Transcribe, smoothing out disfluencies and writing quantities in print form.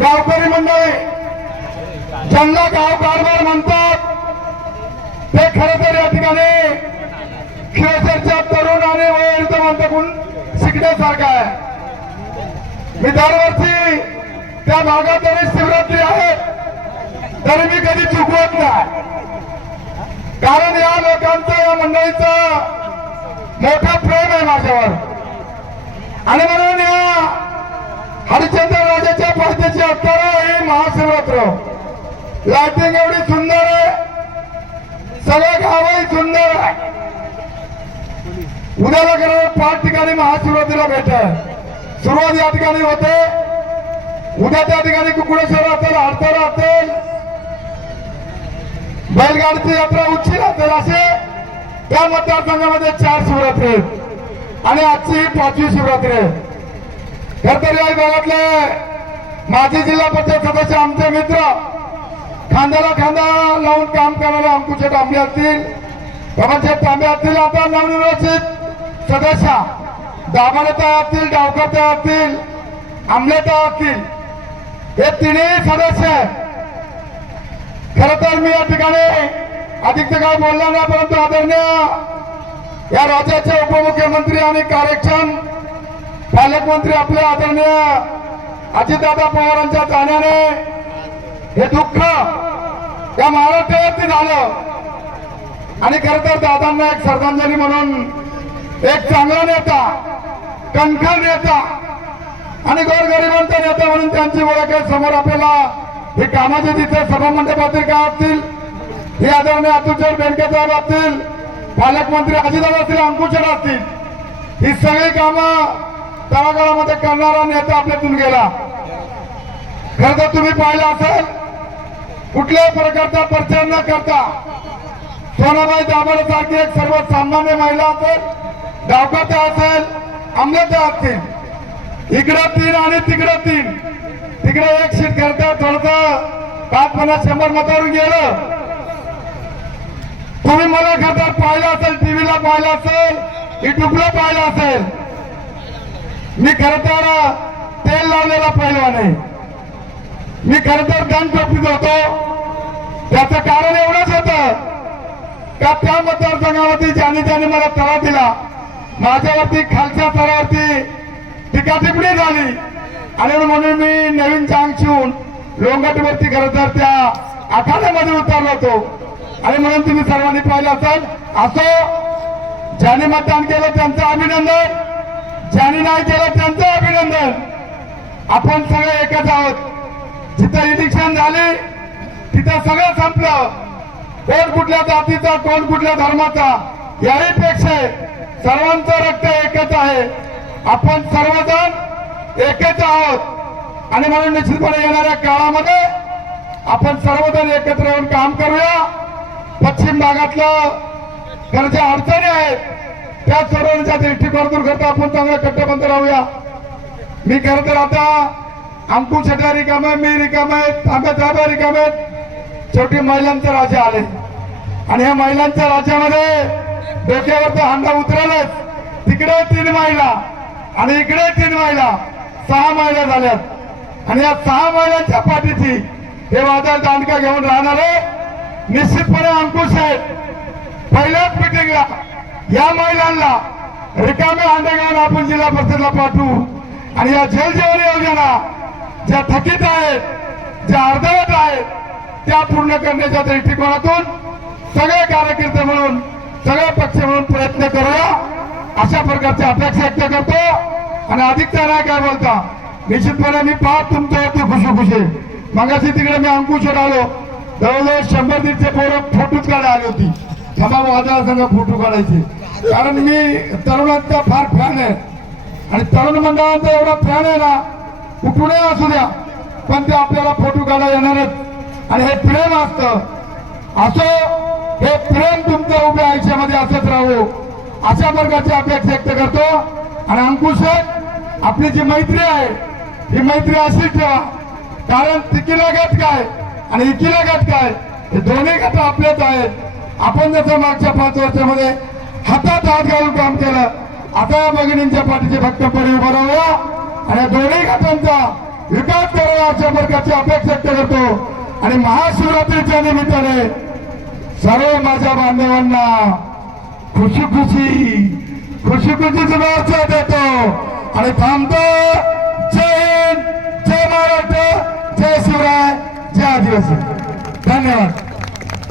गावकरी मंडळी ज्यांना गाव कारभार म्हणतात ते खरं तर या ठिकाणी खेळच्या तरुण आणि वयोवृद्ध म्हणताकून शिकण्यासारखं आहे। मी दरवर्षी त्या भागात जरी शिवरात्री आहे तरी मी कधी चुकवत नाही, कारण या लोकांचं या मंडळीचं मोठं प्रेम आहे माझ्यावर। आणि म्हणून या हरिश्चंद्र राजाच्या पायथ्याची असणारा ही महाशिवरात्र लाइटिंग एवढी सुंदर आहे, सगळे गावही सुंदर आहे। उद्याला करणार 5 ठिकाणी महाशिवरात्रीला भेट आहे। सुरुवात या ठिकाणी होते, उद्या त्या ठिकाणी कुकुडेश्वर असेल, हरतारा असेल, बैलगाडीची यात्रा उच्चील असेल, असे त्या मतदारसंघामध्ये 4 शिवरात्री आहेत आणि आजची 5वी शिवरात्री आहे। खर तर या विभागातले माजी जिल्हा परिषद सदस्य आमचे मित्र, खांद्याला खांदा लावून काम करणारे अंकुश तांबे असतील, पवनशेठ तांबे असतील, आता नवनिर्वाचित सदस्य दाभाडेता असतील, डावकरता असतील, आमलेता असतील, हे तिन्ही सदस्य खर तर मी या ठिकाणी अधिक काय बोलला नाही, परंतु आदरणीय या राज्याचे उपमुख्यमंत्री आणि कार्यक्षम पालकमंत्री आपले आदरणीय अजितदादा पवारांच्या जाण्याने हे दुःख या महाराष्ट्रावरती झालं आणि खर तर दादांना एक श्रद्धांजली म्हणून एक चांगला नेता, कणखर नेता आणि गोरगरिबांचा नेता म्हणून त्यांची ओळख आहे। समोर आपल्याला हे कामाचे तिथे सभामंडपातील काय असतील, हे आदरणीय अतुलचंद बेनके साहेब असतील, पालकमंत्री अजितदादा असतील, अंकुशेठ असतील, ही सगळी कामं तळागाळामध्ये करणारा नेता आपल्यातून गेला। खरं तर तुम्ही पाहिलं असेल, कुठल्याही प्रकारचा प्रचार न करता सोनाबाई दाभाडे सारखी एक सर्वसामान्य महिला असेल, डावकरता असेल, आमलेता असतील, इकडे 3 आणि तिकडे 3, तिकडे 1 शीट करता थोडस 50-100 मतावरून गेलं। तुम्ही मला खरं पाहिलं असेल, टीव्हीला पाहिलं असेल, युट्यूबला पाहिलं असेल, मी खरं तर तेल लावलेला पहिलवान आहे। मी खरं तर दंड टोपीत होतो, त्याचं कारण एवढंच होतं का त्या मतदारसंघावरती ज्याने मला तडा दिला, माझ्यावरती खालच्या स्तरावरती टीका टिप्पणी झाली आणि म्हणून मी नवीन चांग शिवून लोंगटवरती खरं तर त्या आखाड्यामध्ये उतरलो होतो। आणि म्हणून तुम्ही सर्वांनी पाहिलं असेल, असो ज्याने मतदान केलं त्यांचं अभिनंदन, ज्याने नाही केलं त्यांचं अभिनंदन। आपण सगळे एकच आहोत। जिथं इलेक्शन झाली तिथं सगळं संपलं, कोण कुठल्या जातीचा, कोण कुठल्या धर्माचा, याही पेक्षा सर्वांचं रक्त एकच आहे। आपण सर्वजण एकच आहोत आणि म्हणून निश्चितपणे येणाऱ्या काळामध्ये आपण सर्वजण एकत्र येऊन काम करूया। पश्चिम भागातलं ज्या अडचणी आहेत त्या सर्वांच्या दृष्टिकोनातून करता आपण चांगल्या कट्टबद्ध राहूया। मी खरं तर आता अंकुश शेट्टी रिकामे, मी रिकामे, तांबे साहेब रिकामे, शेवटी महिलांचे राजे आले आणि या महिलांच्या राज्यामध्ये डोक्यावरचा हांडा उतरवलाच। तिकडे 3 महिला आणि इकडे 3 महिला, 6 महिला झाल्यात आणि या 6 महिलांच्या पाठीची हे वादळ दांडका घेऊन राहणारे निश्चितपणे अंकुश आहेत। पहिल्याच मिटिंगला या महिलांना रिकामे हांडे घेऊन आपण जिल्हा परिषदला पाठवू आणि या जल जीवन योजना ज्या थकीत आहेत, ज्या अर्धवट आहेत, त्या पूर्ण करण्याच्या दृष्टिकोनातून सगळे कार्यकर्ते म्हणून, सगळे पक्ष म्हणून प्रयत्न करूया, अशा प्रकारची अपेक्षा व्यक्त करतो। आणि अधिक नाही काय बोलता, निश्चितपणे मी पाहत तुमच्यावरती खुशी मगाशी तिकडे मी अंकुशेठ आलो, जवळजवळ 100-150 पोरं फोटोच काढायला आली होती। सभा वादळासंग फोटो काढायचे, कारण मी तरुणांचा फार फॅन आहे आणि तरुण मंडळांचा एवढा फॅन आहे ना, कुठूनही असू द्या पण ते आपल्याला फोटो काढायला येणारच आणि हे प्रेम असतं। असो हे प्रेम तुमच्या उभ्या आयुष्यामध्ये असंच राहू, अशा प्रकारची अपेक्षा व्यक्त करतो। आणि अंकुश आपली जी मैत्री आहे ही मैत्री अशीच ठेवा, कारण तिकीला गट काय आणि इकीला गट काय, हे दोन्ही गट आपलेच आहेत। आपण जसं मागच्या 5 वर्षामध्ये हातात हात घालून काम केलं, आता या भगिनींच्या पाठीचे भक्कमपणे उभं राहूया आणि दोन्ही गटांचा विकास करूया। अशा प्रकारची अपेक्षा व्यक्त करतो आणि महाशिवरात्रीच्या निमित्ताने सर्व माझ्या बांधवांना खुशी खुशीची शुभेच्छा देतो आणि थांबतो. जय हिंद, जय महाराष्ट्र, जय शिवराय, जय आदिवासी. धन्यवाद.